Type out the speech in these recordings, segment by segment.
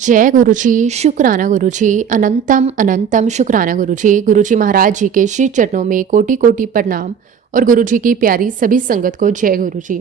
जय गुरु जी, शुक्राना गुरु जी, अनंतम अनंतम शुक्राना गुरु जी। गुरु जी महाराज जी के श्री चरणों में कोटि कोटि प्रणाम और गुरु जी की प्यारी सभी संगत को जय गुरु जी।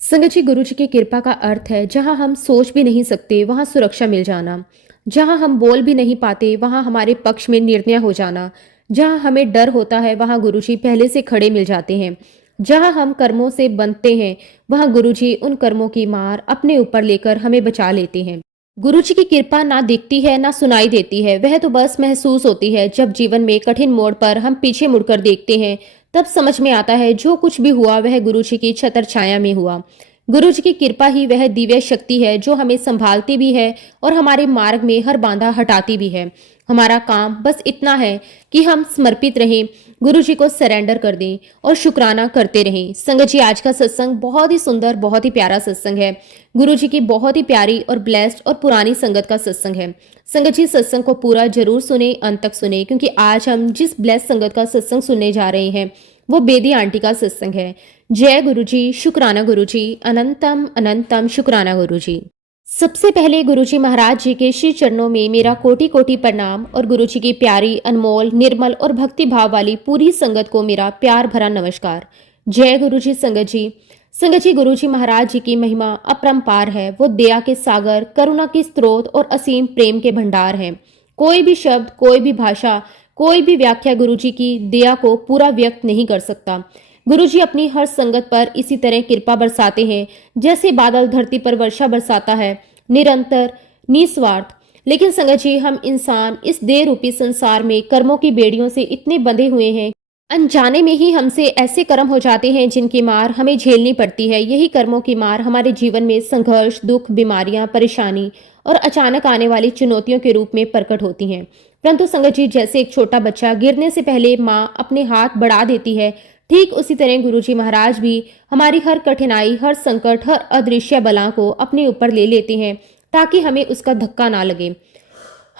संगत जी, गुरु जी की कृपा का अर्थ है जहां हम सोच भी नहीं सकते वहां सुरक्षा मिल जाना, जहां हम बोल भी नहीं पाते वहां हमारे पक्ष में निर्णय हो जाना, जहां हमें डर होता है वहां गुरु जी पहले से खड़े मिल जाते हैं, जहां हम कर्मों से बंधते हैं वहां गुरु जी उन कर्मों की मार अपने ऊपर लेकर हमें बचा लेते हैं। गुरु जी की कृपा ना दिखती है ना सुनाई देती है, वह तो बस महसूस होती है। जब जीवन में कठिन मोड़ पर हम पीछे मुड़कर देखते हैं तब समझ में आता है जो कुछ भी हुआ वह गुरु जी की छत्र छाया में हुआ। गुरु जी की कृपा ही वह दिव्य शक्ति है जो हमें संभालती भी है और हमारे मार्ग में हर बाधा हटाती भी है। हमारा काम बस इतना है कि हम समर्पित रहें, गुरु जी को सरेंडर कर दें और शुक्राना करते रहें। संगत जी, आज का सत्संग बहुत ही सुंदर, बहुत ही प्यारा सत्संग है। गुरु जी की बहुत ही प्यारी और ब्लेस्ड और पुरानी संगत का सत्संग है। संगत जी, सत्संग को पूरा जरूर सुने, अंत तक सुने, क्योंकि आज हम जिस ब्लेस्ड संगत का सत्संग सुनने जा रहे हैं वो बेदी आंटी का सत्संग है। जय गुरु जी, शुक्राना गुरु जी, अनंतम अनंतम शुक्राना गुरु जी। सबसे पहले गुरु जी महाराज जी के श्री चरणों में मेरा कोटि कोटि प्रणाम और गुरु जी की प्यारी, अनमोल, निर्मल और भक्ति भाव वाली पूरी संगत को मेरा प्यार भरा नमस्कार। जय गुरु जी। संगत जी, संगत जी, गुरु जी महाराज जी की महिमा अपरंपार है। वो दया के सागर, करुणा की स्रोत और असीम प्रेम के भंडार हैं। कोई भी शब्द, कोई भी भाषा, कोई भी व्याख्या गुरु जी की दया को पूरा व्यक्त नहीं कर सकता। गुरु जी अपनी हर संगत पर इसी तरह कृपा बरसाते हैं जैसे बादल धरती पर वर्षा बरसाता है, निरंतर, निस्वार्थ। लेकिन संगत जी, हम इंसान इस देह रूपी संसार में कर्मों की बेड़ियों से इतने बंधे हुए हैं, अनजाने में ही हमसे ऐसे कर्म हो जाते हैं जिनकी मार हमें झेलनी पड़ती है। यही कर्मों की मार हमारे जीवन में संघर्ष, दुख, बीमारियां, परेशानी और अचानक आने वाली चुनौतियों के रूप में प्रकट होती हैं। परंतु संगत जी, जैसे एक छोटा बच्चा गिरने से पहले माँ अपने हाथ बढ़ा देती है, ठीक उसी तरह गुरु जी महाराज भी हमारी हर कठिनाई, हर संकट, हर अदृश्य बला को अपने ऊपर ले लेते हैं ताकि हमें उसका धक्का ना लगे।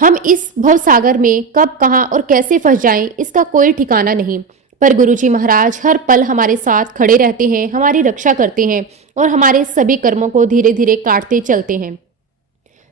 हम इस भव सागर में कब, कहां और कैसे फंस जाएं इसका कोई ठिकाना नहीं। पर गुरुजी महाराज हर पल हमारे साथ खड़े रहते हैं, हमारी रक्षा करते हैं और हमारे सभी कर्मों को धीरे धीरे काटते चलते हैं।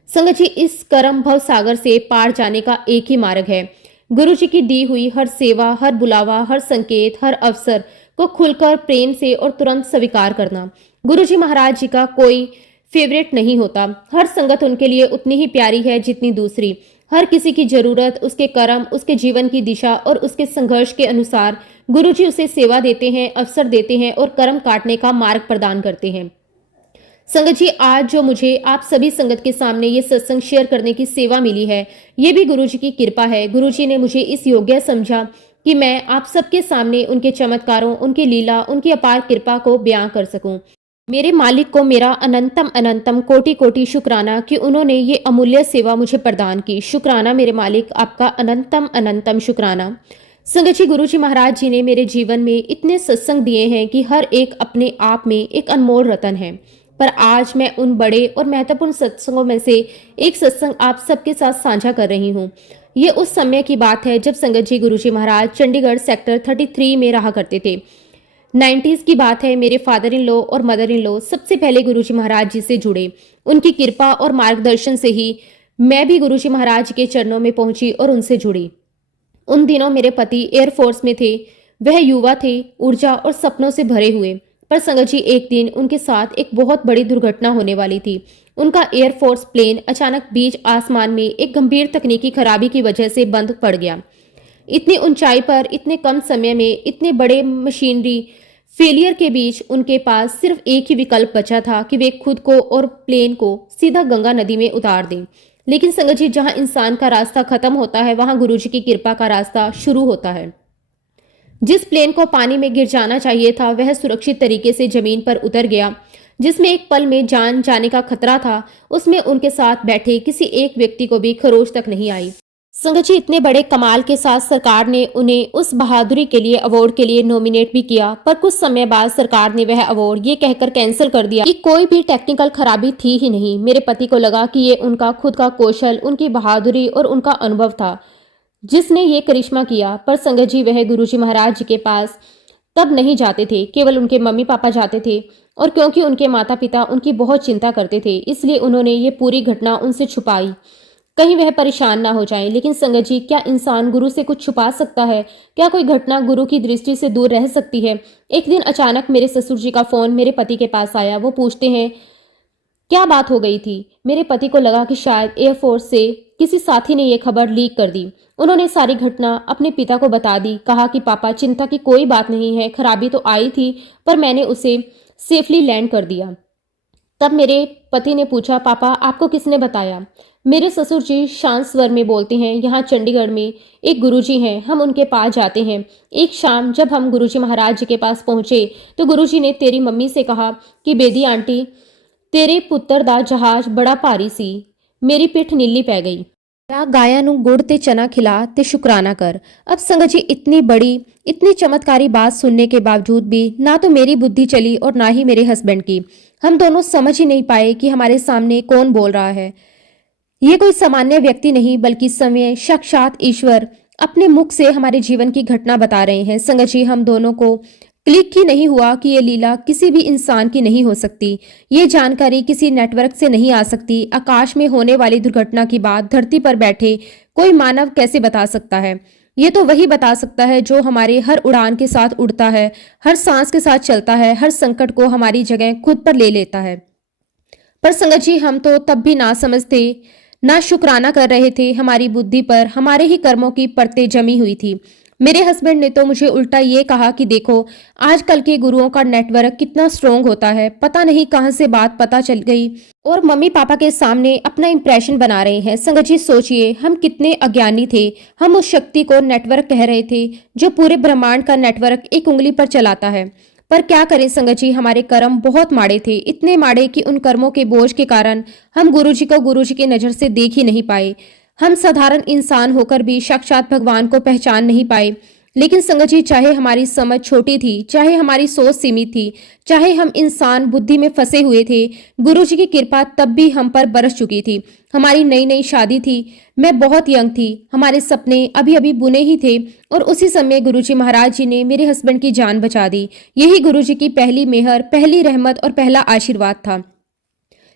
संगत जी, इस कर्म भव सागर से पार जाने का एक ही मार्ग है। गुरु जी की दी हुई हर सेवा, हर बुलावा, हर संकेत, हर अवसर को खुलकर प्रेम से और तुरंत स्वीकार करना। गुरु जी महाराज जी का कोई फेवरेट नहीं होता। हर संगत उनके लिए उतनी ही प्यारी है जितनी दूसरी। हर किसी की जरूरत, उसके कर्म, उसके जीवन की दिशा और उसके संघर्ष के अनुसार गुरु जी उसे सेवा देते हैं, अवसर देते हैं और कर्म काटने का मार्ग प्रदान करते हैं। संगत जी, आज जो मुझे आप सभी संगत के सामने ये सत्संग शेयर करने की सेवा मिली है, ये भी गुरु जी की कृपा है। गुरु जी ने मुझे इस योग्य समझा कि मैं आप सबके सामने उनके चमत्कारों, उनकी लीला, उनकी अपार कृपा को बयां कर सकूं। मेरे मालिक को मेरा अनंतम अनंतम कोटि कोटि शुक्राना कि उन्होंने ये अमूल्य सेवा मुझे प्रदान की। शुक्राना मेरे मालिक, आपका अनंतम अनंतम शुक्राना। संगत जी, गुरु जी महाराज जी ने मेरे जीवन में इतने सत्संग दिए हैं कि हर एक अपने आप में एक अनमोल रतन है। पर आज मैं उन बड़े और महत्वपूर्ण सत्संगों में से एक सत्संग आप सबके साथ साझा कर रही हूँ। ये उस समय की बात है जब संगत जी गुरु जी महाराज चंडीगढ़ सेक्टर 33 में रहा करते थे। 90s की बात है। मेरे फादर इन लॉ और मदर इन लॉ सबसे पहले गुरु जी महाराज जी से जुड़े। उनकी कृपा और मार्गदर्शन से ही मैं भी गुरु जी महाराज के चरणों में पहुंची और उनसे जुड़ी। उन दिनों मेरे पति एयरफोर्स में थे। वह युवा थे, ऊर्जा और सपनों से भरे हुए। पर संगत जी, एक दिन उनके साथ एक बहुत बड़ी दुर्घटना होने वाली थी। उनका एयरफोर्स प्लेन अचानक बीच आसमान में एक गंभीर तकनीकी खराबी की वजह से बंद पड़ गया। इतनी ऊंचाई पर, इतने कम समय में, इतने बड़े मशीनरी फेलियर के बीच उनके पास सिर्फ एक ही विकल्प बचा था कि वे खुद को और प्लेन को सीधा गंगा नदी में उतार दें। लेकिन संगत जी, जहां इंसान का रास्ता खत्म होता है वहां गुरु जी की कृपा का रास्ता शुरू होता है। जिस प्लेन को पानी में गिर जाना चाहिए था वह सुरक्षित तरीके से जमीन पर उतर गया। जिसमें एक पल में जान जाने का खतरा था, उसमें उनके साथ बैठे किसी एक व्यक्ति को भी खरोच तक नहीं आई। संगत जी, इतने बड़े कमाल के साथ सरकार ने उन्हें उस बहादुरी के लिए अवार्ड के लिए नॉमिनेट भी किया। पर कुछ समय बाद सरकार ने वह अवार्ड ये कहकर कैंसिल कर दिया कि कोई भी टेक्निकल खराबी थी ही नहीं। मेरे पति को लगा कि ये उनका खुद का कौशल, उनकी बहादुरी और उनका अनुभव था जिसने ये करिश्मा किया। पर संगत जी, वह गुरु जी महाराज जी के पास तब नहीं जाते थे, केवल उनके मम्मी पापा जाते थे। और क्योंकि उनके माता पिता उनकी बहुत चिंता करते थे, इसलिए उन्होंने ये पूरी घटना उनसे छुपाई, कहीं वह परेशान ना हो जाएं। लेकिन संगत जी, क्या इंसान गुरु से कुछ छुपा सकता है? क्या कोई घटना गुरु की दृष्टि से दूर रह सकती है? एक दिन अचानक मेरे ससुर जी का फोन मेरे पति के पास आया। वो पूछते हैं, क्या बात हो गई थी? मेरे पति को लगा कि शायद एयरफोर्स से किसी साथी ने यह खबर लीक कर दी। उन्होंने सारी घटना अपने पिता को बता दी। कहा कि पापा, चिंता की कोई बात नहीं है, खराबी तो आई थी पर मैंने उसे सेफली लैंड कर दिया। तब मेरे पति ने पूछा, पापा आपको किसने बताया? मेरे ससुर जी शांत स्वर में बोलते हैं, यहाँ चंडीगढ़ में एक गुरुजी हैं, हम उनके पास जाते हैं। एक शाम जब हम गुरुजी महाराज जी के पास पहुंचे तो गुरुजी ने तेरी मम्मी से कहा कि बेदी आंटी, तेरे पुੱਤਰ ਦਾ ਜਹਾਜ਼ ਬੜਾ ਭਾਰੀ ਸੀ। मेरी पिठ नीली पै गई। या गाया नू गुड़ ते चना खिला ते शुक्राना कर। अब संगत जी, इतनी बड़ी इतनी चमत्कारी बात सुनने के बावजूद भी ना तो मेरी बुद्धि चली और ना ही मेरे हस्बैंड की। हम दोनों समझ ही नहीं पाए कि हमारे सामने कौन बोल रहा है। ये कोई सामान्य व्यक्ति नहीं बल्कि स्वयं साक्षात ईश्वर अपने मुख से हमारे जीवन की घटना बता रहे हैं। संगत जी, हम दोनों को क्लिक ही नहीं हुआ कि ये लीला किसी भी इंसान की नहीं हो सकती। ये जानकारी किसी नेटवर्क से नहीं आ सकती। आकाश में होने वाली दुर्घटना की बात धरती पर बैठे कोई मानव कैसे बता सकता है? ये तो वही बता सकता है जो हमारे हर उड़ान के साथ उड़ता है, हर सांस के साथ चलता है, हर संकट को हमारी जगह खुद पर ले लेता है। पर संगत जी, हम तो तब भी ना समझते, ना शुक्राना कर रहे थे। हमारी बुद्धि पर हमारे ही कर्मों की परतें जमी हुई थी। मेरे हस्बैंड ने तो मुझे उल्टा ये कहा कि देखो, आजकल के गुरुओं का नेटवर्क कितना स्ट्रोंग होता है, पता नहीं कहां से बात पता चल गई और मम्मी पापा के सामने अपना इंप्रेशन बना रहे हैं। संगत जी, सोचिए हम कितने अज्ञानी थे। हम उस शक्ति को नेटवर्क कह रहे थे जो पूरे ब्रह्मांड का नेटवर्क एक उंगली पर चलाता है। पर क्या करें संगत जी, हमारे कर्म बहुत माड़े थे, इतने माड़े कि उन कर्मों के बोझ के कारण हम गुरुजी को गुरुजी की नजर से देख ही नहीं पाए। हम साधारण इंसान होकर भी साक्षात भगवान को पहचान नहीं पाए। लेकिन संगत जी, चाहे हमारी समझ छोटी थी, चाहे हमारी सोच सीमित थी, चाहे हम इंसान बुद्धि में फंसे हुए थे, गुरुजी की कृपा तब भी हम पर बरस चुकी थी। हमारी नई नई शादी थी, मैं बहुत यंग थी, हमारे सपने अभी अभी बुने ही थे और उसी समय गुरुजी महाराज जी ने मेरे हस्बैंड की जान बचा दी। यही गुरुजी की पहली मेहर, पहली रहमत और पहला आशीर्वाद था।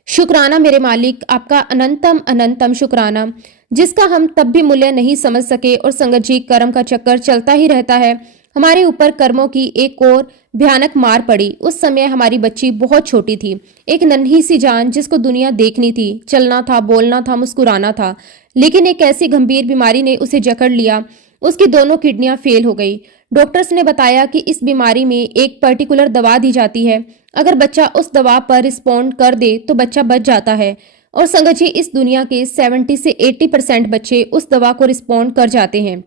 शुक्राना मेरे मालिक, आपका अनंतम अनंतम शुक्राना, जिसका हम तब भी मूल्य नहीं समझ सके। और संगत जी, कर्म का चक्कर चलता ही रहता है। हमारे ऊपर कर्मों की एक और भयानक मार पड़ी। उस समय हमारी बच्ची बहुत छोटी थी, एक नन्ही सी जान जिसको दुनिया देखनी थी, चलना था, बोलना था, मुस्कुराना था। लेकिन एक ऐसी गंभीर बीमारी ने उसे जकड़ लिया। उसकी दोनों किडनियां फेल हो गई। डॉक्टर्स ने बताया कि इस बीमारी में एक पर्टिकुलर दवा दी जाती है, अगर बच्चा उस दवा पर रिस्पॉन्ड कर दे तो बच्चा बच जाता है। और संगत जी, इस दुनिया के 70 से 80% बच्चे उस दवा को रिस्पॉन्ड कर जाते हैं,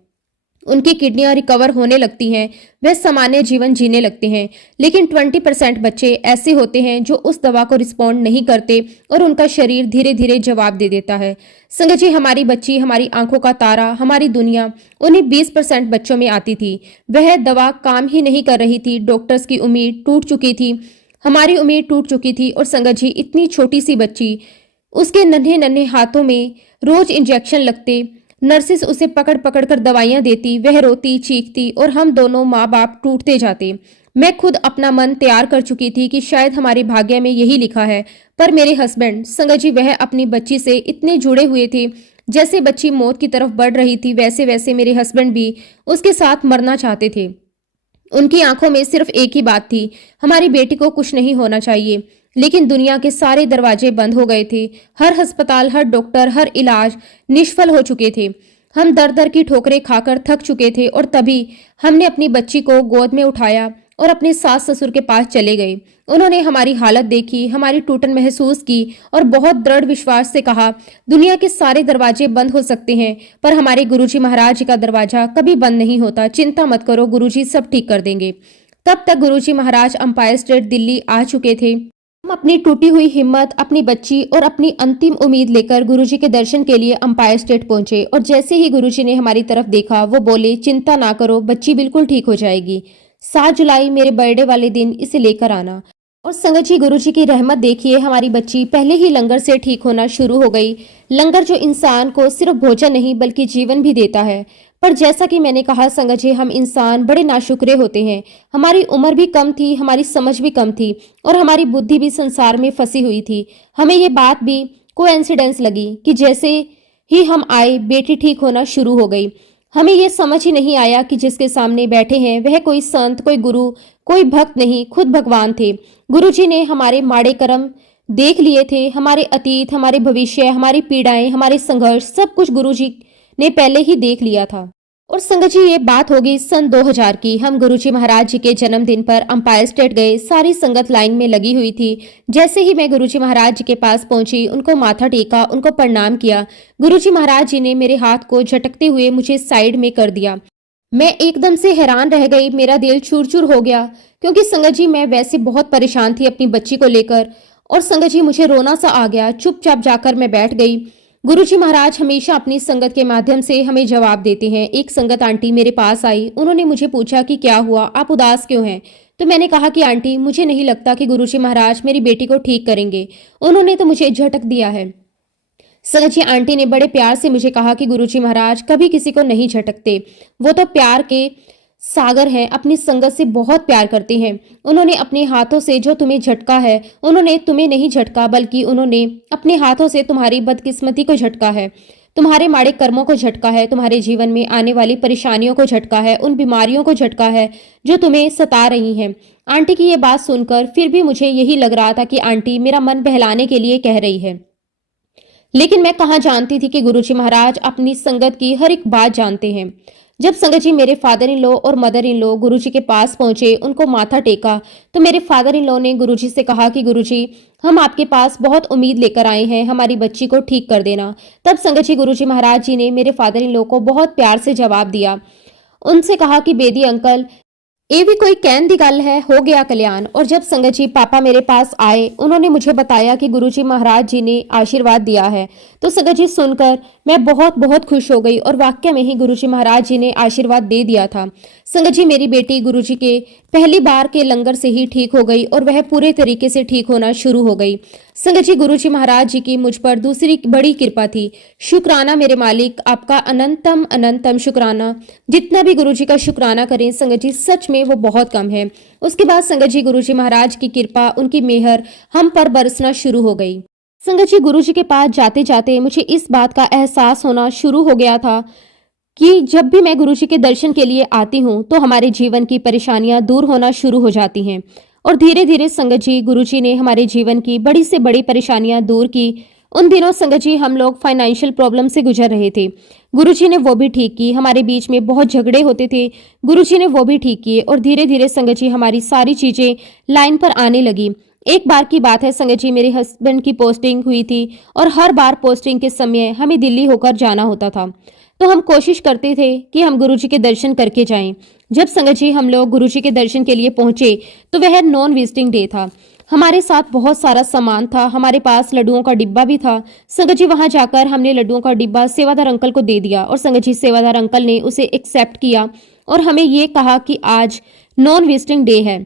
उनकी किडनियां रिकवर होने लगती हैं, वे सामान्य जीवन जीने लगते हैं। लेकिन 20% बच्चे ऐसे होते हैं जो उस दवा को रिस्पॉन्ड नहीं करते और उनका शरीर धीरे धीरे जवाब दे देता है। संगत जी, हमारी बच्ची हमारी आंखों का तारा, हमारी दुनिया उन्हीं 20% बच्चों में आती थी। वह दवा काम ही नहीं कर रही थी। डॉक्टर्स की उम्मीद टूट चुकी थी, हमारी उम्मीद टूट चुकी थी। और संगत जी, इतनी छोटी सी बच्ची, उसके नन्हे नन्हे हाथों में रोज इंजेक्शन लगते, नर्सिस उसे पकड़ पकड़ कर दवाइयां देती, वह रोती चीखती और हम दोनों माँ बाप टूटते जाते। मैं खुद अपना मन तैयार कर चुकी थी कि शायद हमारे भाग्य में यही लिखा है। पर मेरे हस्बैंड संगत जी, वह अपनी बच्ची से इतने जुड़े हुए थे। जैसे बच्ची मौत की तरफ बढ़ रही थी, वैसे वैसे मेरे हस्बैंड भी उसके साथ मरना चाहते थे। उनकी आंखों में सिर्फ एक ही बात थी, हमारी बेटी को कुछ नहीं होना चाहिए। लेकिन दुनिया के सारे दरवाजे बंद हो गए थे। हर अस्पताल, हर डॉक्टर, हर इलाज निष्फल हो चुके थे। हम दर दर की ठोकरें खाकर थक चुके थे और तभी हमने अपनी बच्ची को गोद में उठाया और अपने सास ससुर के पास चले गए। उन्होंने हमारी हालत देखी, हमारी टूटन महसूस की और बहुत दृढ़ विश्वास से कहा, दुनिया के सारे दरवाजे बंद हो सकते हैं पर हमारे गुरुजी महाराज जी का दरवाजा कभी बंद नहीं होता। चिंता मत करो, गुरुजी सब ठीक कर देंगे। तब तक गुरुजी महाराज अंपायर स्टेट दिल्ली आ चुके थे। हम अपनी टूटी हुई हिम्मत, अपनी बच्ची और अपनी अंतिम उम्मीद लेकर गुरुजी के दर्शन के लिए अंपायर स्टेट पहुंचे। और जैसे ही गुरुजी ने हमारी तरफ देखा, वो बोले, चिंता ना करो, बच्ची बिल्कुल ठीक हो जाएगी। 7 जुलाई मेरे बर्थडे वाले दिन इसे लेकर आना। और संगत जी, गुरुजी की रहमत देखिए, हमारी बच्ची पहले ही लंगर से ठीक होना शुरू हो गई। लंगर जो इंसान को सिर्फ भोजन नहीं बल्कि जीवन भी देता है। पर जैसा कि मैंने कहा संगत जी, हम इंसान बड़े नाशुक्रे होते हैं। हमारी उम्र भी कम थी, हमारी समझ भी कम थी और हमारी बुद्धि भी संसार में फंसी हुई थी। हमें ये बात भी कोइंसिडेंस लगी कि जैसे ही हम आए बेटी ठीक होना शुरू हो गई। हमें ये समझ ही नहीं आया कि जिसके सामने बैठे हैं वह कोई संत, कोई गुरु, कोई भक्त नहीं, खुद भगवान थे। गुरु जी ने हमारे माड़े कर्म देख लिए थे, हमारे अतीत, हमारे भविष्य, हमारी पीड़ाएं, हमारे संघर्ष, सब कुछ गुरु जी ने पहले ही देख लिया था। और संगत जी, ये बात होगी सन 2000 की। हम गुरुजी महाराज जी के जन्मदिन पर अंपायर स्टेट गए। सारी संगत लाइन में लगी हुई थी। जैसे ही मैं गुरुजी महाराज जी के पास पहुंची, उनको माथा टेका, उनको प्रणाम किया। गुरुजी महाराज जी ने मेरे हाथ को झटकते हुए मुझे साइड में कर दिया। मैं एकदम से हैरान रह गई, मेरा दिल चूर चूर हो गया, क्योंकि संगत जी मैं वैसे बहुत परेशान थी अपनी बच्ची को लेकर। और संगत जी मुझे रोना सा आ गया। चुपचाप जाकर मैं बैठ गई। गुरुजी महाराज हमेशा अपनी संगत के माध्यम से हमें जवाब देते हैं। एक संगत आंटी मेरे पास आई। उन्होंने मुझे पूछा कि क्या हुआ, आप उदास क्यों हैं? तो मैंने कहा कि आंटी, मुझे नहीं लगता कि गुरुजी महाराज मेरी बेटी को ठीक करेंगे। उन्होंने तो मुझे झटक दिया है। संगत जी, आंटी ने बड़े प्यार से मुझे कहा कि गुरुजी महाराज कभी किसी को नहीं झटकते, वो तो प्यार के सागर हैं, अपनी संगत से बहुत प्यार करते हैं। उन्होंने अपने हाथों से जो तुम्हें झटका है, उन्होंने तुम्हें नहीं झटका, बल्कि उन्होंने अपने हाथों से तुम्हारी बदकिस्मती को झटका है, तुम्हारे माड़े कर्मों को झटका है, तुम्हारे जीवन में आने वाली परेशानियों को झटका है, उन बीमारियों को झटका है जो तुम्हें सता रही हैं। आंटी की ये बात सुनकर फिर भी मुझे यही लग रहा था कि आंटी मेरा मन बहलाने के लिए कह रही है। लेकिन मैं कहाँ जानती थी कि गुरुजी महाराज अपनी संगत की हर एक बात जानते हैं। जब संगत जी मेरे फादर इन लॉ और मदर इन लॉ गुरुजी के पास पहुंचे, उनको माथा टेका, तो मेरे फादर इन लॉ ने गुरुजी से कहा कि गुरुजी, हम आपके पास बहुत उम्मीद लेकर आए हैं, हमारी बच्ची को ठीक कर देना। तब संगत जी गुरुजी महाराज जी ने मेरे फादर इन लॉ को बहुत प्यार से जवाब दिया। उनसे कहा कि बेदी अंकल, ये भी कोई कहन दी गल है, हो गया कल्याण। और जब संगत जी पापा मेरे पास आए, उन्होंने मुझे बताया कि गुरुजी महाराज जी ने आशीर्वाद दिया है। तो संगत जी सुनकर मैं बहुत बहुत खुश हो गई और वाकई में ही गुरुजी महाराज जी ने आशीर्वाद दे दिया था। संगत जी मेरी बेटी गुरुजी के पहली बार के लंगर से ही ठीक हो गई और वह पूरे तरीके से ठीक होना शुरू हो गई। संगत जी गुरुजी महाराज जी की मुझ पर दूसरी बड़ी कृपा थी। शुक्राना मेरे मालिक, आपका अनंतम अनंतम शुक्राना। जितना भी गुरुजी का शुक्राना करें संगत जी, सच में वो बहुत कम है। उसके बाद संगत जी गुरुजी महाराज की कृपा, उनकी मेहर हम पर बरसना शुरू हो गई। संगत जी गुरुजी के पास जाते जाते मुझे इस बात का एहसास होना शुरू हो गया था कि जब भी मैं गुरुजी के दर्शन के लिए आती हूँ तो हमारे जीवन की परेशानियां दूर होना शुरू हो जाती हैं। और धीरे धीरे संगत जी गुरुजी ने हमारे जीवन की बड़ी से बड़ी परेशानियां दूर की। उन दिनों संगत जी हम लोग फाइनेंशियल प्रॉब्लम से गुजर रहे थे। गुरुजी ने वो भी ठीक की। हमारे बीच में बहुत झगड़े होते थे, गुरुजी ने वो भी ठीक किए। और धीरे धीरे संगत जी हमारी सारी चीजें लाइन पर आने लगी। एक बार की बात है संगत जी, मेरे हस्बैंड की पोस्टिंग हुई थी और हर बार पोस्टिंग के समय हमें दिल्ली होकर जाना होता था। तो हम कोशिश करते थे कि हम गुरुजी के दर्शन करके जाएं। जब संगत जी हम लोग गुरुजी के दर्शन के लिए पहुंचे तो वह नॉन विजिटिंग डे था। हमारे साथ बहुत सारा सामान था, हमारे पास लड्डुओं का डिब्बा भी था। संगत जी वहां जाकर हमने लड्डुओं का डिब्बा सेवादार अंकल को दे दिया और संगत जी सेवादार अंकल ने उसे एक्सेप्ट किया और हमें ये कहा कि आज नॉन विजिटिंग डे है,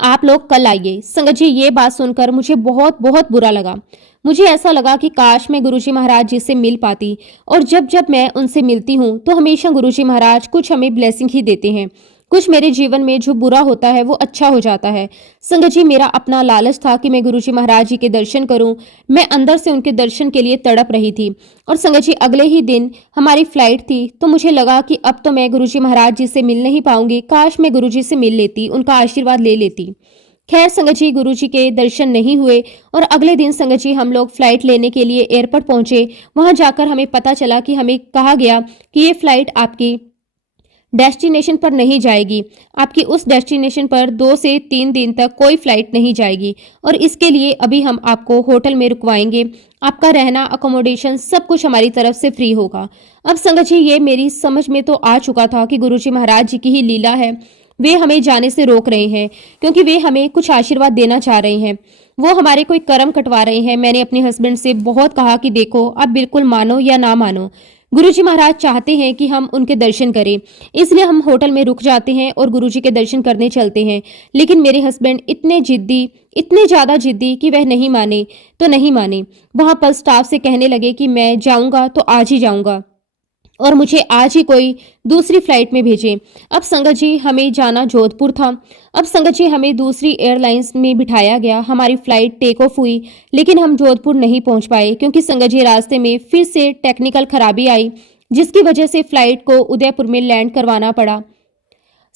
आप लोग कल आइए। संगत जी ये बात सुनकर मुझे बहुत बहुत बुरा लगा। मुझे ऐसा लगा कि काश मैं गुरुजी महाराज जी से मिल पाती। और जब जब मैं उनसे मिलती हूँ तो हमेशा गुरुजी महाराज कुछ हमें ब्लेसिंग ही देते हैं। कुछ मेरे जीवन में जो बुरा होता है वो अच्छा हो जाता है। संगत जी मेरा अपना लालच था कि मैं गुरुजी महाराज जी के दर्शन करूं। मैं अंदर से उनके दर्शन के लिए तड़प रही थी। और संगत जी अगले ही दिन हमारी फ्लाइट थी तो मुझे लगा कि अब तो मैं गुरुजी महाराज जी से मिल नहीं पाऊंगी। काश मैं गुरुजी से मिल लेती, उनका आशीर्वाद ले लेती। खैर संगत जी गुरुजी के दर्शन नहीं हुए और अगले दिन संगत जी हम लोग फ्लाइट लेने के लिए एयरपोर्ट पहुंचे। वहां जाकर हमें पता चला कि हमें कहा गया कि ये फ्लाइट आपकी डेस्टिनेशन पर नहीं जाएगी। आपकी उस डेस्टिनेशन पर 2 से 3 दिन तक कोई फ्लाइट नहीं जाएगी और इसके लिए अभी हम आपको होटल में रुकवाएंगे। आपका रहना, अकोमोडेशन सब कुछ हमारी तरफ से फ्री होगा। अब संगत जी ये मेरी समझ में तो आ चुका था कि गुरुजी महाराज जी की ही लीला है। वे हमें जाने से रोक रहे हैं क्योंकि वे हमें कुछ आशीर्वाद देना चाह रहे हैं। वो हमारे कोई कर्म कटवा रहे हैं। मैंने अपने हस्बैंड से बहुत कहा कि देखो, आप बिल्कुल मानो या ना मानो, गुरुजी महाराज चाहते हैं कि हम उनके दर्शन करें, इसलिए हम होटल में रुक जाते हैं और गुरुजी के दर्शन करने चलते हैं। लेकिन मेरे हस्बैंड इतने जिद्दी, इतने ज़्यादा जिद्दी कि वह नहीं माने तो नहीं माने। वहां पर स्टाफ से कहने लगे कि मैं जाऊंगा तो आज ही जाऊंगा। और मुझे आज ही कोई दूसरी फ्लाइट में भेजें। अब संगत जी हमें जाना जोधपुर था। अब संगत जी हमें दूसरी एयरलाइंस में बिठाया गया। हमारी फ्लाइट टेक ऑफ हुई, लेकिन हम जोधपुर नहीं पहुंच पाए क्योंकि संगत जी रास्ते में फिर से टेक्निकल खराबी आई, जिसकी वजह से फ्लाइट को उदयपुर में लैंड करवाना पड़ा।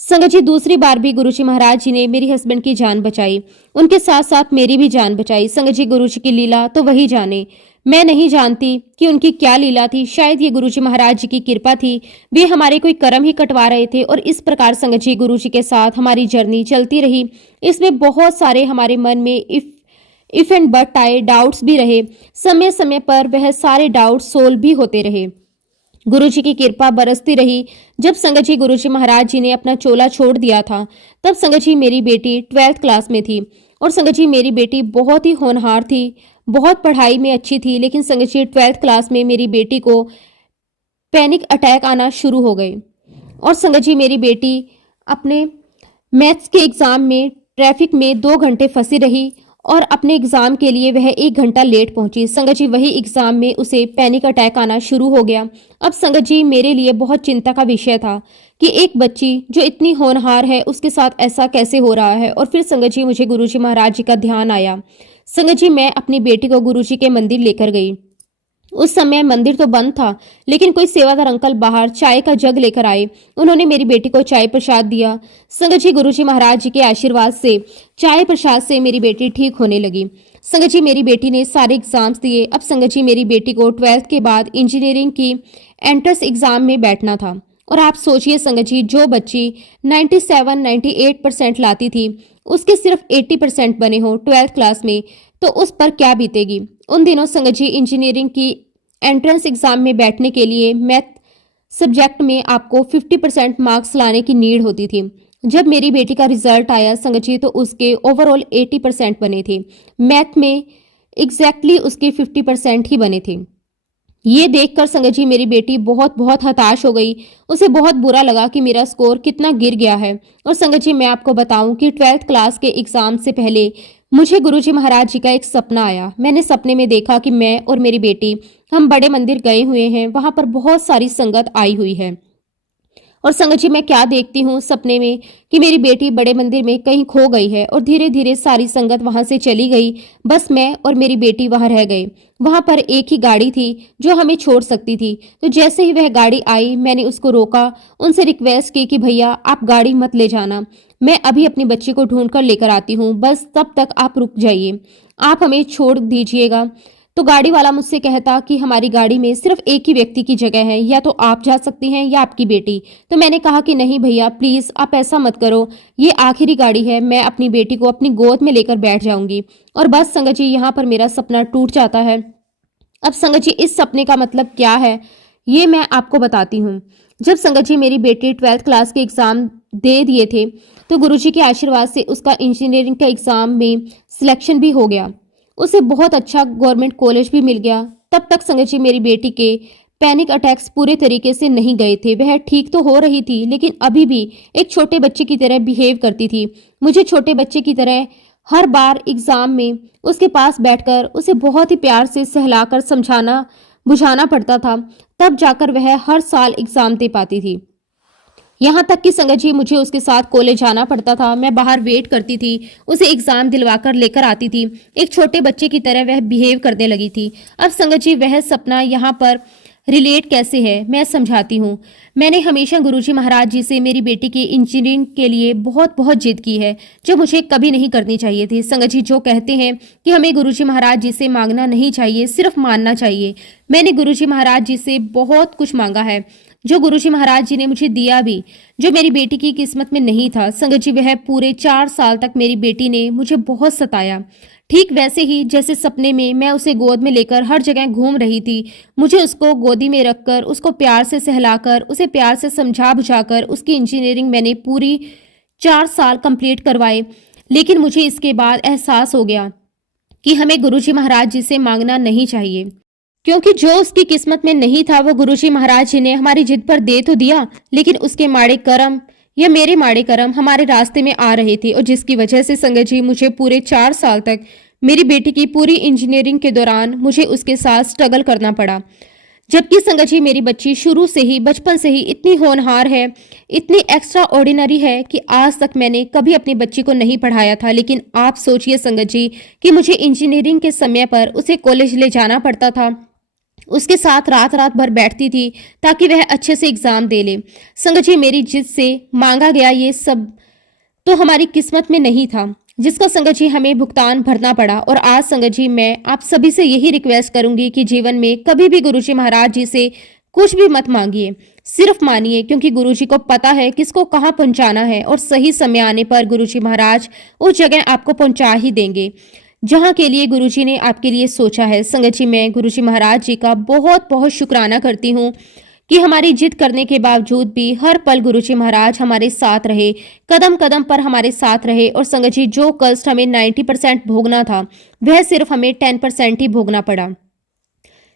संगत जी दूसरी बार भी गुरुजी महाराज जी ने मेरी हस्बैंड की जान बचाई, उनके साथ साथ मेरी भी जान बचाई। संगत जी गुरुजी की लीला तो वही जाने, मैं नहीं जानती कि उनकी क्या लीला थी। शायद ये गुरुजी महाराज जी की कृपा थी, वे हमारे कोई कर्म ही कटवा रहे थे और इस प्रकार संगत जी गुरुजी के साथ हमारी जर्नी चलती रही। इसमें बहुत सारे हमारे मन में इफ एंड बट आए, डाउट्स भी रहे। समय समय पर वह सारे डाउट्स सोल्व भी होते रहे। गुरुजी की कृपा बरसती रही। जब संगत जी गुरुजी महाराज जी ने अपना चोला छोड़ दिया था, तब संगत जी मेरी बेटी 12th क्लास में थी। और संगत जी मेरी बेटी बहुत ही होनहार थी, बहुत पढ़ाई में अच्छी थी, लेकिन संगत जी 12th क्लास में मेरी बेटी को पैनिक अटैक आना शुरू हो गए। और संगत जी मेरी बेटी अपने मैथ्स के एग्जाम में ट्रैफिक में 2 घंटे फंसी रही और अपने एग्जाम के लिए वह 1 घंटा लेट पहुंची। संगत जी वही एग्जाम में उसे पैनिक अटैक आना शुरू हो गया। अब संगत जी मेरे लिए बहुत चिंता का विषय था कि एक बच्ची जो इतनी होनहार है उसके साथ ऐसा कैसे हो रहा है। और फिर संगत जी मुझे गुरुजी महाराज जी का ध्यान आया। संगत जी मैं अपनी बेटी को गुरुजी के मंदिर लेकर गई। उस समय मंदिर तो बंद था, लेकिन कोई सेवादार अंकल बाहर चाय का जग लेकर आए। उन्होंने मेरी बेटी को चाय प्रसाद दिया। संगत जी गुरुजी महाराज जी के आशीर्वाद से, चाय प्रसाद से मेरी बेटी ठीक होने लगी। संगत जी मेरी बेटी ने सारे एग्जाम्स दिए। अब संगत जी मेरी बेटी को 12th के बाद इंजीनियरिंग की एंट्रेंस एग्जाम में बैठना था। और आप सोचिए संगत जी, जो बच्ची 97-98% लाती थी, उसके सिर्फ 80% बने हो 12th क्लास में, तो उस पर क्या बीतेगी। उन दिनों संगत जी इंजीनियरिंग की एंट्रेंस एग्जाम में बैठने के लिए मैथ सब्जेक्ट में आपको 50% मार्क्स लाने की नीड होती थी। जब मेरी बेटी का रिजल्ट आया संगत जी, तो उसके ओवरऑल 80% बने थे। मैथ में एग्जैक्टली उसके 50% ही बने थे। ये देखकर संगत जी मेरी बेटी बहुत बहुत हताश हो गई। उसे बहुत बुरा लगा कि मेरा स्कोर कितना गिर गया है। और संगत जी मैं आपको बताऊं कि 12th क्लास के एग्जाम से पहले मुझे गुरुजी महाराज जी का एक सपना आया। मैंने सपने में देखा कि मैं और मेरी बेटी हम बड़े मंदिर गए हुए हैं, वहां पर बहुत सारी संगत आई हुई है। और संगत जी मैं क्या देखती हूँ सपने में कि मेरी बेटी बड़े मंदिर में कहीं खो गई है और धीरे धीरे सारी संगत वहां से चली गई। बस मैं और मेरी बेटी वहां रह गए। वहां पर एक ही गाड़ी थी जो हमें छोड़ सकती थी। तो जैसे ही वह गाड़ी आई, मैंने उसको रोका, उनसे रिक्वेस्ट की कि भैया आप गाड़ी मत ले जाना, मैं अभी अपनी बच्ची को ढूंढ कर लेकर आती हूँ, बस तब तक आप रुक जाइए, आप हमें छोड़ दीजिएगा। तो गाड़ी वाला मुझसे कहता कि हमारी गाड़ी में सिर्फ एक ही व्यक्ति की जगह है, या तो आप जा सकती हैं या आपकी बेटी। तो मैंने कहा कि नहीं भैया प्लीज आप ऐसा मत करो, ये आखिरी गाड़ी है, मैं अपनी बेटी को अपनी गोद में लेकर बैठ जाऊंगी। और बस संगत जी यहाँ पर मेरा सपना टूट जाता है। अब संगत जी इस सपने का मतलब क्या है ये मैं आपको बताती हूँ। जब संगत जी मेरी बेटी 12th क्लास के एग्जाम दे दिए थे, तो गुरुजी के आशीर्वाद से उसका इंजीनियरिंग का एग्जाम में सिलेक्शन भी हो गया। उसे बहुत अच्छा गवर्नमेंट कॉलेज भी मिल गया। तब तक संगत जी मेरी बेटी के पैनिक अटैक्स पूरे तरीके से नहीं गए थे। वह ठीक तो हो रही थी, लेकिन अभी भी एक छोटे बच्चे की तरह बिहेव करती थी। मुझे छोटे बच्चे की तरह हर बार एग्जाम में उसके पास बैठकर उसे बहुत ही प्यार से सहलाकर समझाना बुझाना पड़ता था, तब जाकर वह हर साल एग्जाम दे पाती थी। यहाँ तक कि संगत जी मुझे उसके साथ कॉलेज जाना पड़ता था। मैं बाहर वेट करती थी, उसे एग्जाम दिलवाकर लेकर आती थी। एक छोटे बच्चे की तरह वह बिहेव करने लगी थी। अब संगत जी वह सपना यहाँ पर रिलेट कैसे है मैं समझाती हूँ। मैंने हमेशा गुरुजी महाराज जी से मेरी बेटी की इंजीनियरिंग के लिए बहुत बहुत जिद की है, जो मुझे कभी नहीं करनी चाहिए थी। संगत जी जो कहते हैं कि हमें गुरुजी महाराज जी से मांगना नहीं चाहिए, सिर्फ मानना चाहिए। मैंने गुरुजी महाराज जी से बहुत कुछ मांगा है, जो गुरुजी महाराज जी ने मुझे दिया भी, जो मेरी बेटी की किस्मत में नहीं था। संगत जी वह पूरे 4 साल तक मेरी बेटी ने मुझे बहुत सताया, ठीक वैसे ही जैसे सपने में मैं उसे गोद में लेकर हर जगह घूम रही थी। मुझे उसको गोदी में रखकर, उसको प्यार से सहलाकर, उसे प्यार से समझा बुझाकर उसकी इंजीनियरिंग मैंने पूरी 4 साल कंप्लीट करवाए। लेकिन मुझे इसके बाद एहसास हो गया कि हमें गुरुजी महाराज जी से मांगना नहीं चाहिए, क्योंकि जो उसकी किस्मत में नहीं था वो गुरुजी महाराज जी ने हमारी जिद पर दे तो दिया, लेकिन उसके माड़े कर्म या मेरे माड़े कर्म हमारे रास्ते में आ रहे थे, और जिसकी वजह से संगत जी मुझे पूरे 4 साल तक मेरी बेटी की पूरी इंजीनियरिंग के दौरान मुझे उसके साथ स्ट्रगल करना पड़ा। जबकि संगत जी मेरी बच्ची शुरू से ही बचपन से ही इतनी होनहार है, इतनी एक्स्ट्रा ऑर्डिनरी है कि आज तक मैंने कभी अपनी बच्ची को नहीं पढ़ाया था। लेकिन आप सोचिए संगत जी कि मुझे इंजीनियरिंग के समय पर उसे कॉलेज ले जाना पड़ता था, उसके साथ रात रात भर बैठती थी ताकि वह अच्छे से एग्जाम दे ले। संगत जी मेरी जिद से मांगा गया ये सब तो हमारी किस्मत में नहीं था, जिसका संगत जी हमें भुगतान भरना पड़ा। और आज संगत जी मैं आप सभी से यही रिक्वेस्ट करूंगी कि जीवन में कभी भी गुरुजी महाराज जी से कुछ भी मत मांगिए, सिर्फ मानिए, क्योंकि गुरुजी को पता है किसको कहाँ पहुंचाना है और सही समय आने पर गुरुजी महाराज उस जगह आपको पहुंचा ही देंगे जहाँ के लिए गुरुजी ने आपके लिए सोचा है। संगत जी मैं गुरुजी महाराज जी का बहुत बहुत शुक्राना करती हूँ कि हमारी जिद करने के बावजूद भी हर पल गुरुजी महाराज हमारे साथ रहे, कदम कदम पर हमारे साथ रहे। और संगत जी जो कष्ट हमें 90% भोगना था वह सिर्फ हमें 10% ही भोगना पड़ा।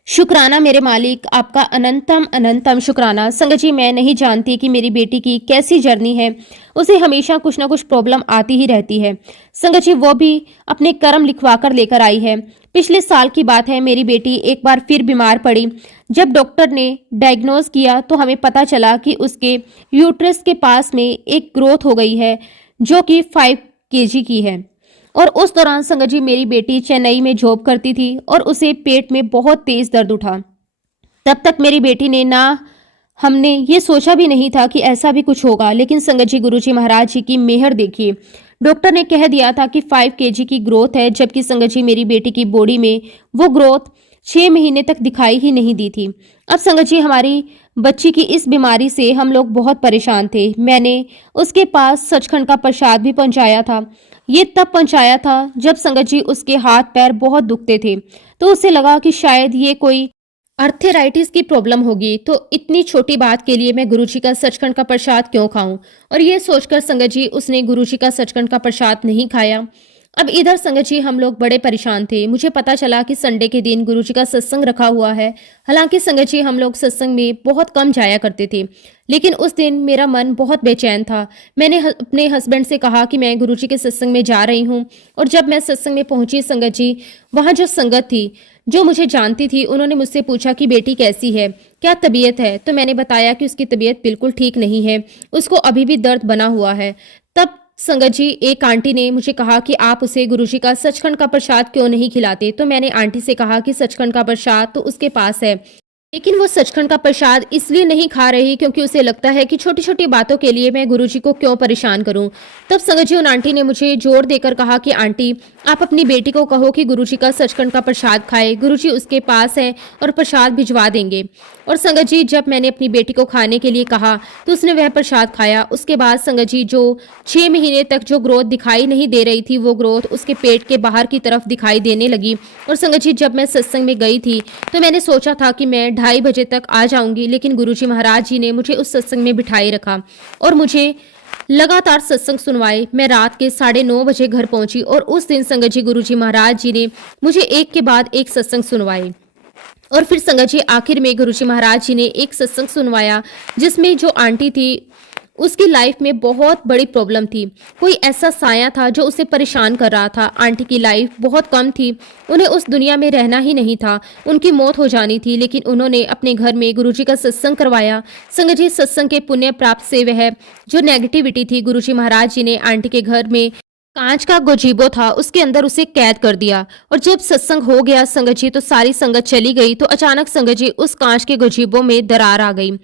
शुक्राना मेरे मालिक, आपका अनंतम अनंतम शुक्राना। संगत जी मैं नहीं जानती कि मेरी बेटी की कैसी जर्नी है, उसे हमेशा कुछ ना कुछ प्रॉब्लम आती ही रहती है। संगत जी वो भी अपने कर्म लिखवा कर लेकर आई है। पिछले साल की बात है, मेरी बेटी एक बार फिर बीमार पड़ी। जब डॉक्टर ने डायग्नोज किया तो हमें पता चला कि उसके यूट्रस के पास में एक ग्रोथ हो गई है जो कि 5 kg की है। और उस दौरान संगत जी मेरी बेटी चेन्नई में जॉब करती थी और उसे पेट में बहुत तेज दर्द उठा। तब तक मेरी बेटी ने ना, हमने ये सोचा भी नहीं था कि ऐसा भी कुछ होगा। लेकिन संगत जी गुरुजी महाराज जी की मेहर देखिए, डॉक्टर ने कह दिया था कि 5 kg की ग्रोथ है, जबकि संगत जी मेरी बेटी की बॉडी में वो ग्रोथ 6 महीने तक दिखाई ही नहीं दी थी। अब संगत जी हमारी बच्ची की इस बीमारी से हम लोग बहुत परेशान थे। मैंने उसके पास सचखंड का प्रसाद भी पहुंचाया था। ये तब पहुंचाया था जब संगत जी उसके हाथ पैर बहुत दुखते थे, तो उसे लगा कि शायद ये कोई अर्थेराइटिस की प्रॉब्लम होगी। तो इतनी छोटी बात के लिए मैं गुरुजी का सचखंड का प्रसाद क्यों खाऊं? और ये सोचकर संगत जी उसने गुरुजी का सचखंड का प्रसाद नहीं खाया। अब इधर संगत जी हम लोग बड़े परेशान थे। मुझे पता चला कि संडे के दिन गुरुजी का सत्संग रखा हुआ है। हालांकि संगत जी हम लोग सत्संग में बहुत कम जाया करते थे, लेकिन उस दिन मेरा मन बहुत बेचैन था। मैंने अपने हस्बैंड से कहा कि मैं गुरुजी के सत्संग में जा रही हूँ। और जब मैं सत्संग में पहुंची संगत जी, वहाँ जो संगत थी जो मुझे जानती थी, उन्होंने मुझसे पूछा कि बेटी कैसी है, क्या तबीयत है? तो मैंने बताया कि उसकी तबीयत बिल्कुल ठीक नहीं है, उसको अभी भी दर्द बना हुआ है। तब संगत जी एक आंटी ने मुझे कहा कि आप उसे गुरुजी का सचखंड का प्रसाद क्यों नहीं खिलाते? तो मैंने आंटी से कहा कि सचखंड का प्रसाद तो उसके पास है, लेकिन वो सचखंड का प्रसाद इसलिए नहीं खा रही क्योंकि उसे लगता है कि छोटी छोटी बातों के लिए मैं गुरुजी को क्यों परेशान करूं। तब संगत जी उन आंटी ने मुझे जोर देकर कहा कि आंटी आप अपनी बेटी को कहो कि गुरुजी का सचखंड का प्रसाद खाए, गुरुजी उसके पास है और प्रसाद भिजवा देंगे। और संगत जी जब मैंने अपनी बेटी को खाने के लिए कहा तो उसने वह प्रसाद खाया। उसके बाद संगत जी जो 6 महीने तक जो ग्रोथ दिखाई नहीं दे रही थी, वो ग्रोथ उसके पेट के बाहर की तरफ दिखाई देने लगी। और संगत जी जब मैं सत्संग में गई थी तो मैंने सोचा था कि मैं 2:30 बजे तक आ जाऊंगी, लेकिन गुरुजी महाराज जी ने मुझे उस सत्संग में बिठाए रखा और मुझे लगातार सत्संग सुनवाए। मैं रात के 9:30 बजे घर पहुंची और उस दिन संगत जी गुरुजी महाराज जी ने मुझे एक के बाद एक सत्संग सुनवाए। और फिर संगत जी आखिर में गुरुजी महाराज जी ने एक सत्संग सुनवाया जिसमें जो आंटी थी उसकी लाइफ में बहुत बड़ी प्रॉब्लम थी। कोई ऐसा साया था जो उसे परेशान कर रहा था। आंटी की लाइफ बहुत कम थी, उन्हें उस दुनिया में रहना ही नहीं था, उनकी मौत हो जानी थी, लेकिन उन्होंने अपने घर में गुरुजी का सत्संग करवाया। संगत जी सत्संग के पुण्य प्राप्त से वह जो नेगेटिविटी थी, गुरुजी महाराज जी ने आंटी के घर में कांच का गजीबो था उसके अंदर उसे कैद कर दिया। और जब सत्संग हो गया संगत जी तो सारी संगत चली गई, तो अचानक संगत जी उस कांच के गजीबो में दरार आ गई।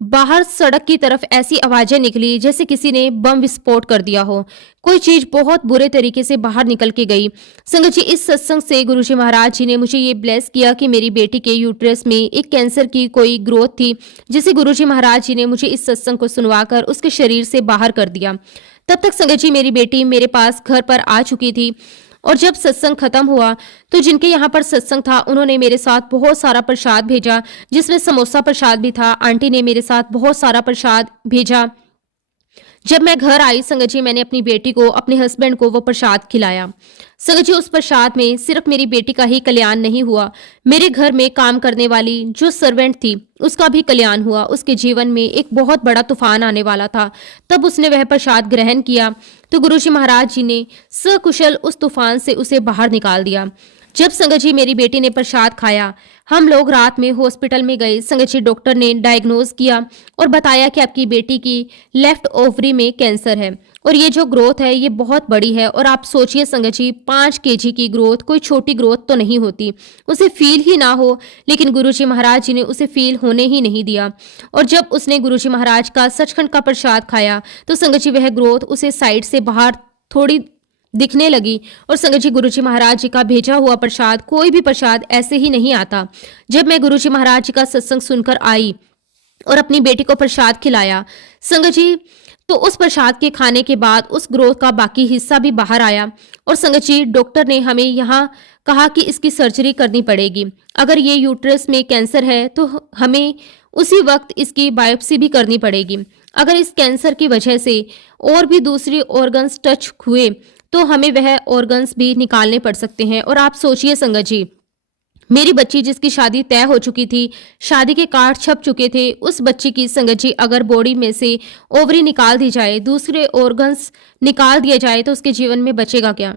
बाहर सड़क की तरफ ऐसी आवाजें निकली जैसे किसी ने बम विस्फोट कर दिया हो। कोई चीज बहुत बुरे तरीके से बाहर निकल के गई। संगत जी इस सत्संग से गुरुजी महाराज जी ने मुझे ये ब्लेस किया कि मेरी बेटी के यूट्रस में एक कैंसर की कोई ग्रोथ थी, जिसे गुरुजी महाराज जी ने मुझे इस सत्संग को सुनवाकर उसके शरीर से बाहर कर दिया। तब तक संगत जी मेरी बेटी मेरे पास घर पर आ चुकी थी। और जब सत्संग खत्म हुआ तो जिनके यहाँ पर सत्संग था उन्होंने मेरे साथ बहुत सारा प्रसाद भेजा, जिसमें समोसा प्रसाद भी था। आंटी ने मेरे साथ बहुत सारा प्रसाद भेजा। जब मैं घर आई संगत जी मैंने अपनी बेटी को, अपने हस्बैंड को वो प्रसाद खिलाया। संगत जी उस प्रसाद में सिर्फ मेरी बेटी का ही कल्याण नहीं हुआ, मेरे घर में काम करने वाली जो सर्वेंट थी उसका भी कल्याण हुआ। उसके जीवन में एक बहुत बड़ा तूफान आने वाला था। तब उसने वह प्रसाद ग्रहण किया तो गुरुजी महाराज जी ने सकुशल उस तूफान से उसे बाहर निकाल दिया। जब संगत जी मेरी बेटी ने प्रसाद खाया, हम लोग रात में हॉस्पिटल में गए। संगत जी डॉक्टर ने डायग्नोज किया और बताया कि आपकी बेटी की लेफ्ट ओवरी में कैंसर है और ये जो ग्रोथ है ये बहुत बड़ी है। और आप सोचिए संगत जी, 5 केजी की ग्रोथ कोई छोटी ग्रोथ तो नहीं होती, उसे फील ही ना हो। लेकिन गुरुजी महाराज जी ने उसे फील होने ही नहीं दिया। और जब उसने गुरुजी महाराज का सचखंड का प्रसाद खाया तो संगत जी वह ग्रोथ उसे साइड से बाहर थोड़ी दिखने लगी। और संगत जी गुरुजी महाराज जी का भेजा हुआ प्रसाद, कोई भी प्रसाद ऐसे ही नहीं आता। जब मैं गुरुजी महाराज जी का सत्संग सुनकर आई और अपनी बेटी को प्रसाद खिलाया संगत जी, तो उस प्रसाद के खाने के बाद उस ग्रोथ का बाकी हिस्सा भी बाहर आया। और संगत जी डॉक्टर ने हमें यहाँ कहा कि इसकी सर्जरी करनी पड़ेगी। अगर ये यूट्रस में कैंसर है तो हमें उसी वक्त इसकी बायोप्सी भी करनी पड़ेगी। अगर इस कैंसर की वजह से और भी दूसरी ऑर्गन्स टच हुए तो हमें वह ऑर्गन्स भी निकालने पड़ सकते हैं। और आप सोचिए संगत जी, मेरी बच्ची जिसकी शादी तय हो चुकी थी, शादी के कार्ड छप चुके थे, उस बच्ची की संगत जी अगर बॉडी में से ओवरी निकाल दी जाए, दूसरे ऑर्गन्स निकाल दिए जाए तो उसके जीवन में बचेगा क्या।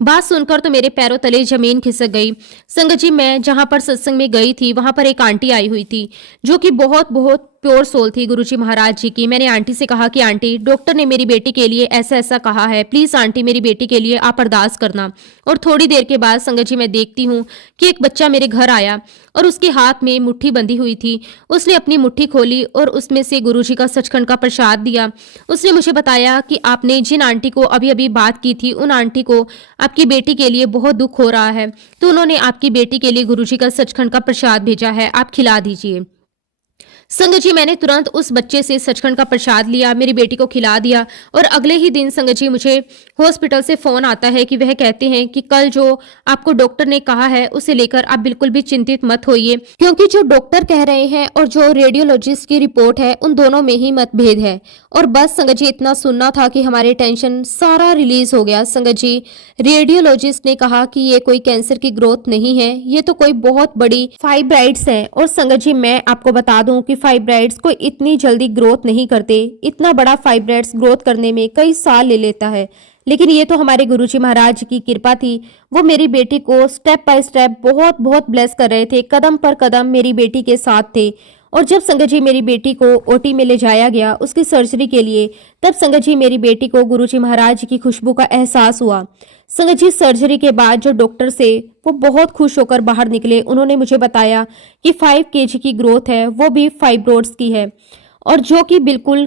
बात सुनकर तो मेरे पैरों तले जमीन खिसक गई। संगत जी मैं जहां पर सत्संग में गई थी वहां पर एक आंटी आई हुई थी जो कि बहुत बहुत प्योर सोल थी गुरुजी महाराज जी की। मैंने आंटी से कहा कि आंटी, डॉक्टर ने मेरी बेटी के लिए ऐसा ऐसा कहा है, प्लीज आंटी मेरी बेटी के लिए आप अरदास करना। और थोड़ी देर के बाद संगत जी मैं देखती हूँ कि एक बच्चा मेरे घर आया और उसके हाथ में मुट्ठी बंधी हुई थी। उसने अपनी मुट्ठी खोली और उसमें से गुरुजी का सचखंड का प्रसाद दिया। उसने मुझे बताया कि आपने जिन आंटी को अभी अभी बात की थी उन आंटी को आपकी बेटी के लिए बहुत दुख हो रहा है, तो उन्होंने आपकी बेटी के लिए गुरुजी का सचखंड का प्रसाद भेजा है, आप खिला दीजिए। संगत जी मैंने तुरंत उस बच्चे से सचखंड का प्रसाद लिया, मेरी बेटी को खिला दिया। और अगले ही दिन संगत जी मुझे हॉस्पिटल से फोन आता है कि वह कहते हैं कि कल जो आपको डॉक्टर ने कहा है उसे लेकर आप बिल्कुल भी चिंतित मत होइए, क्योंकि जो डॉक्टर कह रहे हैं और जो रेडियोलॉजिस्ट की रिपोर्ट है उन दोनों में ही मतभेद है। और बस संगत जी इतना सुनना था कि हमारे टेंशन सारा रिलीज हो गया। संगत जी रेडियोलॉजिस्ट ने कहा कि ये कोई कैंसर की ग्रोथ नहीं है, ये तो कोई बहुत बड़ी फाइब्राइड्स है। और संगत जी मैं आपको बता दूं कि फाइब्राइड्स को इतनी जल्दी ग्रोथ नहीं करते, इतना बड़ा फाइब्राइड्स ग्रोथ करने में कई साल ले लेता है। लेकिन ये तो हमारे गुरुजी महाराज की कृपा थी, वो मेरी बेटी को स्टेप बाय स्टेप बहुत बहुत ब्लेस कर रहे थे, कदम पर कदम मेरी बेटी के साथ थे। और जब संगत जी मेरी बेटी को ओटी में ले जाया गया उसकी सर्जरी के लिए, तब संगत जी मेरी बेटी को गुरुजी महाराज की खुशबू का एहसास हुआ। संगत जी सर्जरी के बाद जो डॉक्टर से वो बहुत खुश होकर बाहर निकले, उन्होंने मुझे बताया कि 5 केजी की ग्रोथ है, वो भी फाइब्रोड्स की है और जो कि बिल्कुल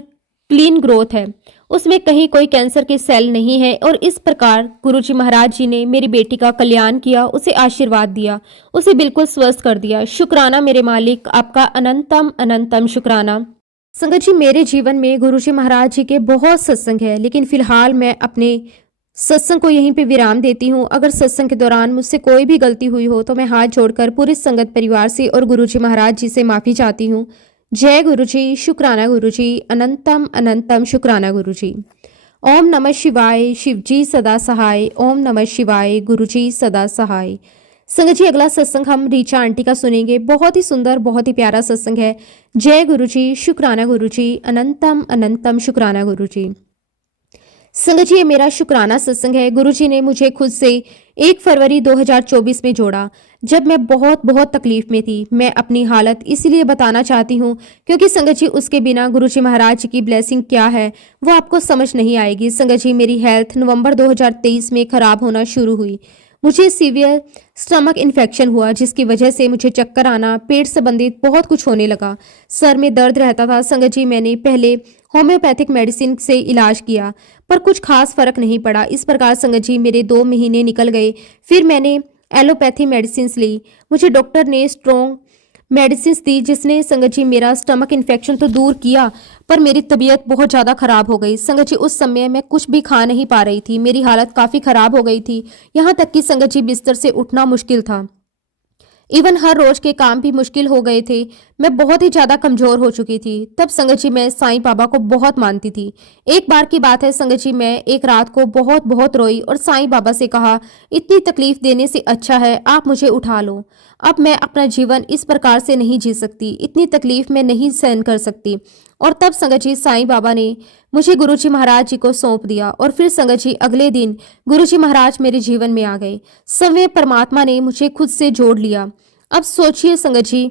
क्लीन ग्रोथ है, उसमें कहीं कोई कैंसर के सेल नहीं है। और इस प्रकार गुरुजी महाराज जी ने मेरी बेटी का कल्याण किया, उसे आशीर्वाद दिया, उसे बिल्कुल स्वस्थ कर दिया। शुक्राना मेरे मालिक, आपका अनंतम अनंतम शुक्राना। संगत जी मेरे जीवन में गुरुजी महाराज जी के बहुत सत्संग है, लेकिन फिलहाल मैं अपने सत्संग को यहीं पे विराम देती हूँ। अगर सत्संग के दौरान मुझसे कोई भी गलती हुई हो तो मैं हाथ जोड़कर पूरी संगत परिवार से और गुरुजी महाराज जी से माफी चाहती हूँ। जय गुरुजी, शुक्राना गुरुजी, अनंतम अनंतम शुक्राना गुरुजी। ओम नमः शिवाय, शिवजी सदा सहाय। ओम नमः शिवाय, गुरुजी सदा सहाय। संगत जी अगला सत्संग हम रीचा आंटी का सुनेंगे, बहुत ही सुंदर बहुत ही प्यारा सत्संग है। जय गुरुजी, शुक्राना गुरुजी, अनंतम अनंतम शुक्राना गुरुजी। संगत जी ये मेरा शुक्राना सत्संग है। गुरुजी ने मुझे खुद से 1 फरवरी 2024 में जोड़ा, जब मैं बहुत बहुत तकलीफ में थी। मैं अपनी हालत इसीलिए बताना चाहती हूँ क्योंकि संगत जी उसके बिना गुरुजी महाराज जी की ब्लेसिंग क्या है वो आपको समझ नहीं आएगी। संगत जी मेरी हेल्थ नवंबर 2023 में खराब होना शुरू हुई। मुझे सीवियर स्टमक इन्फेक्शन हुआ जिसकी वजह से मुझे चक्कर आना, पेट संबंधित बहुत कुछ होने लगा, सर में दर्द रहता था। संगत जी मैंने पहले होम्योपैथिक मेडिसिन से इलाज किया पर कुछ खास फर्क नहीं पड़ा। इस प्रकार संगत जी मेरे 2 महीने निकल गए। फिर मैंने एलोपैथी मेडिसिन ली। मुझे डॉक्टर ने स्ट्रॉन्ग मेडिसिन दी जिसने संगत जी मेरा स्टमक इन्फेक्शन तो दूर किया पर मेरी तबीयत बहुत ज़्यादा खराब हो गई। संगत जी उस समय मैं कुछ भी खा नहीं पा रही थी, मेरी हालत काफ़ी खराब हो गई थी, यहाँ तक कि संगत जी बिस्तर से उठना मुश्किल था। इवन हर रोज के काम भी मुश्किल हो गए थे। मैं बहुत ही ज्यादा कमजोर हो चुकी थी। तब संगत जी मैं साईं बाबा को बहुत मानती थी। एक बार की बात है संगत जी, मैं एक रात को बहुत बहुत रोई और साईं बाबा से कहा, इतनी तकलीफ देने से अच्छा है आप मुझे उठा लो, अब मैं अपना जीवन इस प्रकार से नहीं जी सकती, इतनी तकलीफ मैं नहीं सहन कर सकती। और तब संगत जी साईं बाबा ने मुझे गुरुजी महाराज जी को सौंप दिया और फिर संगत जी अगले दिन गुरुजी महाराज मेरे जीवन में आ गए। समय परमात्मा ने मुझे खुद से जोड़ लिया। अब सोचिए संगत जी,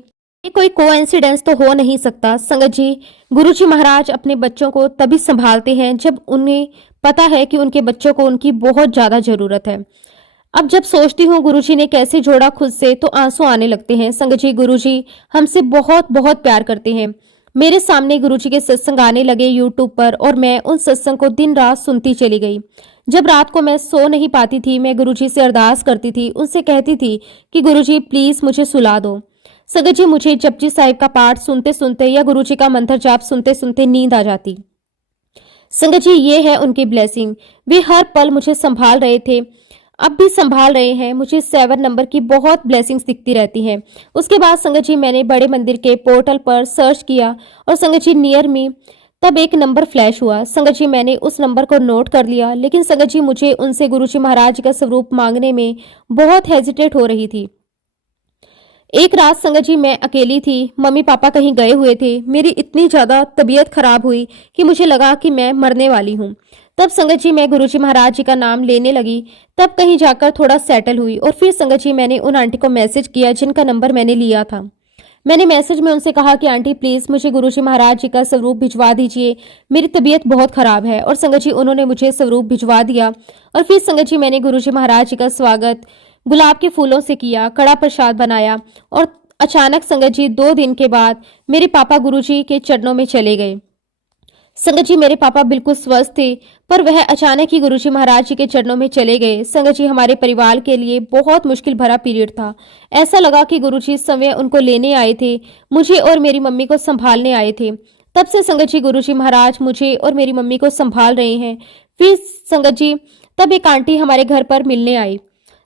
ये कोई कोइंसिडेंस तो हो नहीं सकता। संगत जी, गुरुजी महाराज अपने बच्चों को तभी संभालते हैं जब उन्हें पता है कि उनके बच्चों को उनकी बहुत ज्यादा जरूरत है। अब जब सोचती हूँ गुरुजी ने कैसे जोड़ा खुद से, तो आंसू आने लगते हैं। संगत जी, गुरुजी हमसे बहुत बहुत प्यार करते हैं। मेरे सामने गुरुजी के सत्संग आने लगे यूट्यूब पर और मैं उन सत्संग को दिन रात सुनती चली गई। जब रात को मैं सो नहीं पाती थी, मैं गुरुजी से अरदास करती थी, उनसे कहती थी कि गुरुजी प्लीज मुझे सुला दो। संगत जी, मुझे जपजी साहिब का पाठ सुनते सुनते या गुरुजी का मंत्र जाप सुनते सुनते नींद आ जाती। संगत जी, ये है उनकी ब्लेसिंग। वे हर पल मुझे संभाल रहे थे, अब भी संभाल रहे हैं। मुझे 7 नंबर की बहुत ब्लेसिंग्स दिखती रहती हैं। उसके बाद संगत जी मैंने बड़े मंदिर के पोर्टल पर सर्च किया और संगत जी नियर मी तब एक नंबर फ्लैश हुआ। संगत जी मैंने उस नंबर को नोट कर लिया, लेकिन संगत जी मुझे उनसे गुरुजी महाराज का स्वरूप मांगने में बहुत हेजिटेट हो रही थी। एक रात संगत जी मैं अकेली थी, मम्मी पापा कहीं गए हुए थे। मेरी इतनी ज्यादा तबीयत खराब हुई कि मुझे लगा कि मैं मरने वाली हूँ। तब संगत जी मैं गुरुजी महाराज जी का नाम लेने लगी, तब कहीं जाकर थोड़ा सेटल हुई और फिर संगत जी मैंने उन आंटी को मैसेज किया जिनका नंबर मैंने लिया था। मैंने मैसेज में उनसे कहा कि आंटी प्लीज मुझे गुरुजी महाराज जी का स्वरूप भिजवा दीजिए, मेरी तबीयत बहुत खराब है। और संगत जी उन्होंने मुझे स्वरूप भिजवा दिया और फिर संगत जी मैंने गुरुजी महाराज जी का स्वागत गुलाब के फूलों से किया, कड़ा प्रसाद बनाया और अचानक संगत जी 2 दिन के बाद मेरे पापा गुरुजी के चरणों में चले गए। संगत जी मेरे पापा बिल्कुल स्वस्थ थे, पर वह अचानक ही गुरुजी महाराज जी के चरणों में चले गए। संगत जी हमारे परिवार के लिए बहुत मुश्किल भरा पीरियड था। ऐसा लगा कि गुरुजी इस समय उनको लेने आए थे, मुझे और मेरी मम्मी को संभालने आए थे। तब से संगत जी गुरुजी महाराज मुझे और मेरी मम्मी को संभाल रहे हैं। फिर संगत जी तब एक आंटी हमारे घर पर मिलने आई।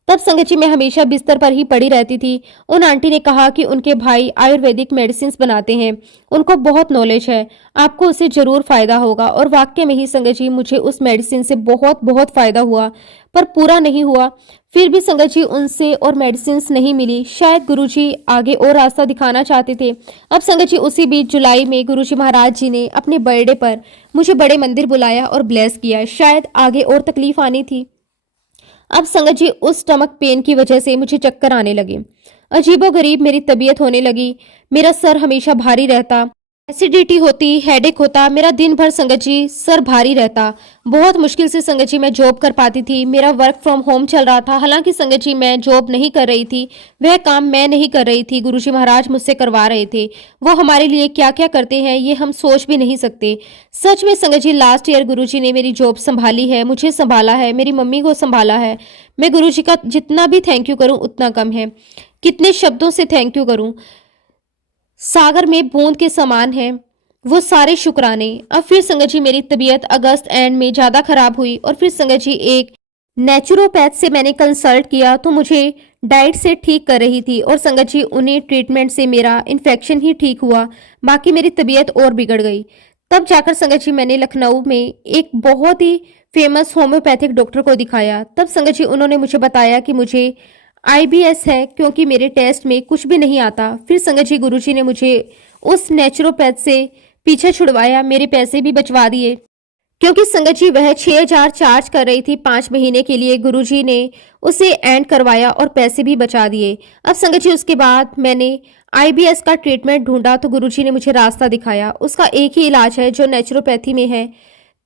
तब संगत जी मैं हमेशा बिस्तर पर ही पड़ी रहती थी। उन आंटी ने कहा कि उनके भाई आयुर्वेदिक मेडिसिन बनाते हैं, उनको बहुत नॉलेज है, आपको उससे जरूर फायदा होगा। और वाकई में ही संगत जी मुझे उस मेडिसिन से बहुत बहुत फायदा हुआ, पर पूरा नहीं हुआ। फिर भी संगत जी उनसे और मेडिसिन नहीं मिली। शायद गुरुजी आगे और रास्ता दिखाना चाहते थे। अब संगत जी उसी बीच जुलाई में गुरुजी महाराज जी ने अपने बर्थडे पर मुझे बड़े मंदिर बुलाया और ब्लेस किया। शायद आगे और तकलीफ आनी थी। अब संगत जी उस स्टमक पेन की वजह से मुझे चक्कर आने लगे, अजीबोगरीब मेरी तबीयत होने लगी। मेरा सर हमेशा भारी रहता, एसिडिटी होती, हेडेक होता। मेरा दिन भर संगत जी सर भारी रहता। बहुत मुश्किल से संगत जी मैं जॉब कर पाती थी। मेरा वर्क फ्रॉम होम चल रहा था। हालांकि संगत जी मैं जॉब नहीं कर रही थी, वह काम मैं नहीं कर रही थी, गुरुजी महाराज मुझसे करवा रहे थे। वो हमारे लिए क्या क्या करते हैं ये हम सोच भी नहीं सकते। सच में संगत जी लास्ट ईयर गुरुजी ने मेरी जॉब संभाली है, मुझे संभाला है, मेरी मम्मी को संभाला है। मैं गुरुजी का जितना भी थैंक यू करूं उतना कम है। कितने शब्दों से थैंक यू करूं, सागर में बूंद के समान है वो सारे शुक्राने। अब फिर संगत जी मेरी तबीयत अगस्त एंड में ज़्यादा खराब हुई और फिर संगत जी एक नेचुरोपैथ से मैंने कंसल्ट किया तो मुझे डाइट से ठीक कर रही थी और संगत जी उन्हें ट्रीटमेंट से मेरा इन्फेक्शन ही ठीक हुआ, बाकी मेरी तबीयत और बिगड़ गई। तब जाकर संगत जी मैंने लखनऊ में एक बहुत ही फेमस होम्योपैथिक डॉक्टर को दिखाया। तब संगत जी उन्होंने मुझे बताया कि मुझे IBS है, क्योंकि मेरे टेस्ट में कुछ भी नहीं आता। फिर संगत जी गुरुजी ने मुझे उस नेचुरोपैथ से पीछे छुड़वाया, मेरे पैसे भी बचवा दिए, क्योंकि संगत जी वह 6,000 चार्ज कर रही थी 5 महीने के लिए। गुरुजी ने उसे एंड करवाया और पैसे भी बचा दिए। अब संगत जी उसके बाद मैंने IBS का ट्रीटमेंट ढूंढा तो गुरुजी ने मुझे रास्ता दिखाया। उसका एक ही इलाज है जो नेचुरोपैथी में है।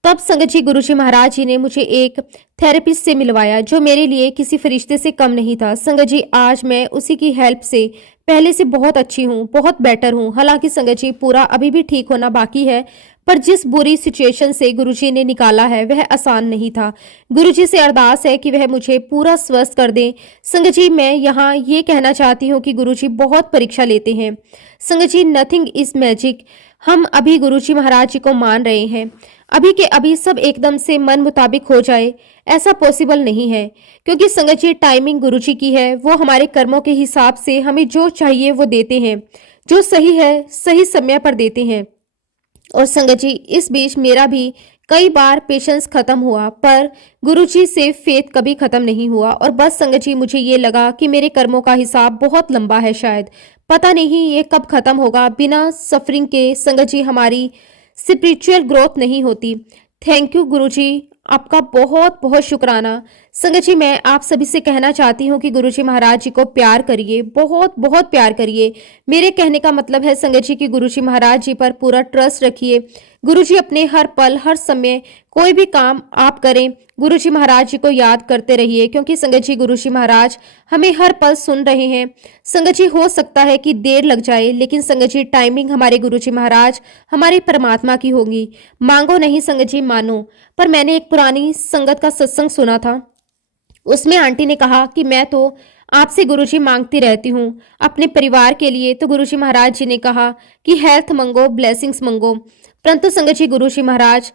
तब संगत जी गुरुजी महाराज जी ने मुझे एक थेरेपिस्ट से मिलवाया जो मेरे लिए किसी फरिश्ते से कम नहीं था। संगत जी आज मैं उसी की हेल्प से पहले से बहुत अच्छी हूँ, बहुत बेटर हूँ। हालांकि संगत जी पूरा अभी भी ठीक होना बाकी है, पर जिस बुरी सिचुएशन से गुरुजी ने निकाला है वह आसान नहीं था। गुरुजी से अरदास है कि वह मुझे पूरा स्वस्थ कर दें। संगत जी मैं यहाँ ये कहना चाहती हूँ कि गुरुजी बहुत परीक्षा लेते हैं। संगत जी नथिंग इज मैजिक। हम अभी गुरुजी महाराज जी को मान रहे हैं, अभी के अभी सब एकदम से मन मुताबिक हो जाए ऐसा पॉसिबल नहीं है, क्योंकि संगत जी टाइमिंग गुरुजी की है। वो हमारे कर्मों के हिसाब से हमें जो चाहिए वो देते हैं, जो सही है सही समय पर देते हैं। और संगत जी इस बीच मेरा भी कई बार पेशेंस खत्म हुआ, पर गुरुजी से फेथ कभी खत्म नहीं हुआ। और बस संगत जी, मुझे ये लगा कि मेरे कर्मों का हिसाब बहुत लंबा है, शायद पता नहीं ये कब खत्म होगा। बिना सफरिंग के संगत जी हमारी स्पिरिचुअल ग्रोथ नहीं होती। थैंक यू गुरुजी, आपका बहुत बहुत शुक्राना। संगत जी, मैं आप सभी से कहना चाहती हूँ कि गुरुजी महाराज जी को प्यार करिए, बहुत बहुत प्यार करिए। मेरे कहने का मतलब है संगत जी कि गुरुजी महाराज जी पर पूरा ट्रस्ट रखिए। गुरुजी अपने हर पल हर समय कोई भी काम आप करें, गुरुजी महाराज जी को याद करते रहिए, क्योंकि संगत जी गुरुजी महाराज हमें हर पल सुन रहे हैं। संगत जी हो सकता है कि देर लग जाए, लेकिन संगत जी टाइमिंग हमारे गुरुजी महाराज हमारे परमात्मा की होगी। मांगो नहीं संगत जी, मानो। पर मैंने एक पुरानी संगत का सत्संग सुना था, उसमें आंटी ने कहा कि मैं तो आपसे गुरुजी मांगती रहती हूँ अपने परिवार के लिए। तो गुरुजी महाराज जी ने कहा कि हेल्थ मंगो, ब्लेसिंग्स मंगो। परंतु संगत जी गुरुजी महाराज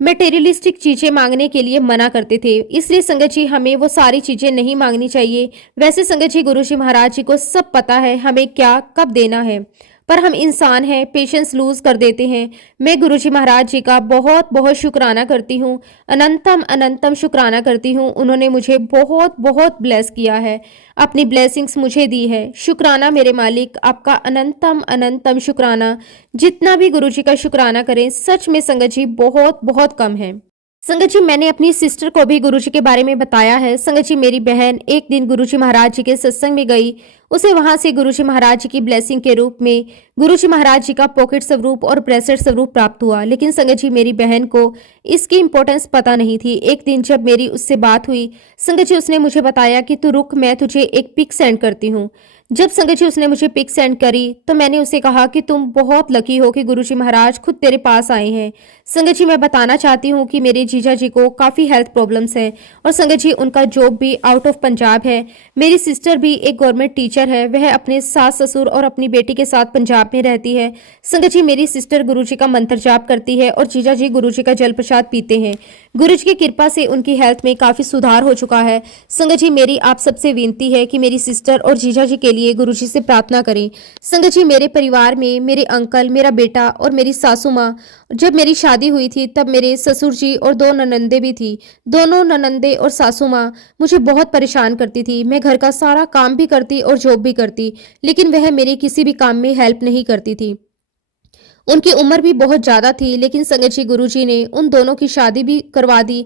मटेरियलिस्टिक चीजें मांगने के लिए मना करते थे, इसलिए संगत जी हमें वो सारी चीजें नहीं मांगनी चाहिए। वैसे संगत जी गुरुजी महाराज जी को सब पता है हमें क्या कब देना है, पर हम इंसान हैं, पेशेंस लूज कर देते हैं। मैं गुरुजी महाराज जी का बहुत बहुत शुक्राना करती हूँ, अनंतम अनंतम शुक्राना करती हूँ। उन्होंने मुझे बहुत बहुत ब्लेस किया है, अपनी ब्लेसिंग्स मुझे दी है। शुक्राना मेरे मालिक, आपका अनंतम अनंतम शुक्राना। जितना भी गुरुजी का शुक्राना करें, सच में संगत जी बहुत बहुत कम है। संगत जी, मैंने अपनी सिस्टर को भी गुरुजी के बारे में बताया है। संगत जी, मेरी बहन एक दिन गुरुजी महाराज जी के सत्संग में गई, उसे वहां से गुरुजी महाराज जी की ब्लेसिंग के रूप में गुरुजी महाराज जी का पॉकेट स्वरूप और ब्रेसलेट स्वरूप प्राप्त हुआ। लेकिन संगत जी मेरी बहन को इसकी इंपॉर्टेंस पता नहीं थी। एक दिन जब मेरी उससे बात हुई, संगत जी उसने मुझे बताया कि तू रुक, मैं तुझे एक पिक सेंड करती हूँ। जब संगत जी उसने मुझे पिक सेंड करी तो मैंने उसे कहा कि तुम बहुत लकी हो कि गुरुजी महाराज खुद तेरे पास आए हैं। संगत जी मैं बताना चाहती हूँ कि मेरे जीजा जी को काफ़ी हेल्थ प्रॉब्लम्स हैं, और संगत जी उनका जॉब भी आउट ऑफ पंजाब है। मेरी सिस्टर भी एक गवर्नमेंट टीचर है, वह अपने सास ससुर और अपनी बेटी के साथ पंजाब में रहती है। संगत जी मेरी सिस्टर गुरुजी का मंत्र जाप करती है और जीजा जी गुरुजी का जल प्रसाद पीते हैं। गुरुजी की कृपा से उनकी हेल्थ में काफ़ी सुधार हो चुका है। संगत जी मेरी आप सबसे विनती है कि मेरी सिस्टर और जीजा जी के लिए गुरुजी से प्रार्थना करें। संगत जी मेरे परिवार में मेरे अंकल, मेरा बेटा और मेरी सासू माँ, जब मेरी शादी हुई थी तब मेरे ससुर जी और 2 ननंदे भी थी। दोनों ननंदे और सासू माँ मुझे बहुत परेशान करती थी। मैं घर का सारा काम भी करती और जॉब भी करती, लेकिन वह मेरे किसी भी काम में हेल्प नहीं करती थी। उनकी उम्र भी बहुत ज्यादा थी, लेकिन संगत जी गुरुजी ने उन दोनों की शादी भी करवा दी।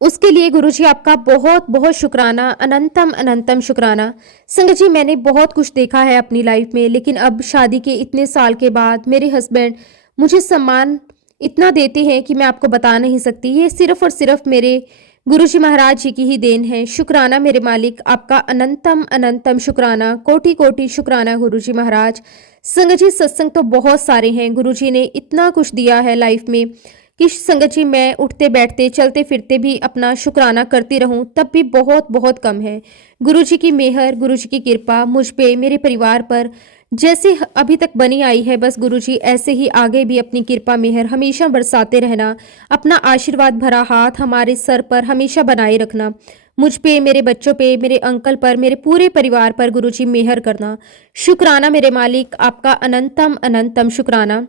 उसके लिए गुरुजी आपका बहुत बहुत शुक्राना, अनंतम अनंतम शुक्राना। संगत जी मैंने बहुत कुछ देखा है अपनी लाइफ में, लेकिन अब शादी के इतने साल के बाद मेरे हस्बैंड मुझे सम्मान इतना देते हैं कि मैं आपको बता नहीं सकती। ये सिर्फ और सिर्फ मेरे गुरुजी महाराज जी की ही देन है। शुक्राना मेरे मालिक, आपका अनंतम अनंतम शुक्राना, कोटि कोटि शुक्राना गुरुजी महाराज। संगत जी सत्संग तो बहुत सारे हैं, गुरुजी ने इतना कुछ दिया है लाइफ में कि संगत जी मैं उठते बैठते चलते फिरते भी अपना शुक्राना करती रहूं तब भी बहुत बहुत कम है। गुरुजी की मेहर, गुरुजी की कृपा मुझ पे, मेरे परिवार पर जैसे अभी तक बनी आई है, बस गुरुजी ऐसे ही आगे भी अपनी कृपा मेहर हमेशा बरसाते रहना। अपना आशीर्वाद भरा हाथ हमारे सर पर हमेशा बनाए रखना। मुझ पे, मेरे बच्चों पे, मेरे अंकल पर, मेरे पूरे परिवार पर गुरुजी मेहर करना। शुक्राना मेरे मालिक, आपका अनंतम अनंतम शुक्राना।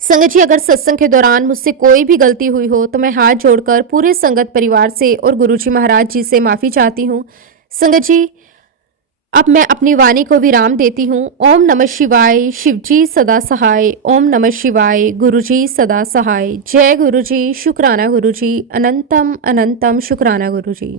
संगत जी अगर सत्संग के दौरान मुझसे कोई भी गलती हुई हो तो मैं हाथ जोड़कर पूरे संगत परिवार से और गुरुजी महाराज जी से माफी चाहती हूँ। संगत जी अब मैं अपनी वाणी को विराम देती हूँ। ओम नमः शिवाय, शिवजी सदा सहाय। ओम नमः शिवाय, गुरुजी सदा सहाय। जय गुरुजी, शुक्राना गुरुजी, अनंतम अनंतम शुक्राना गुरुजी।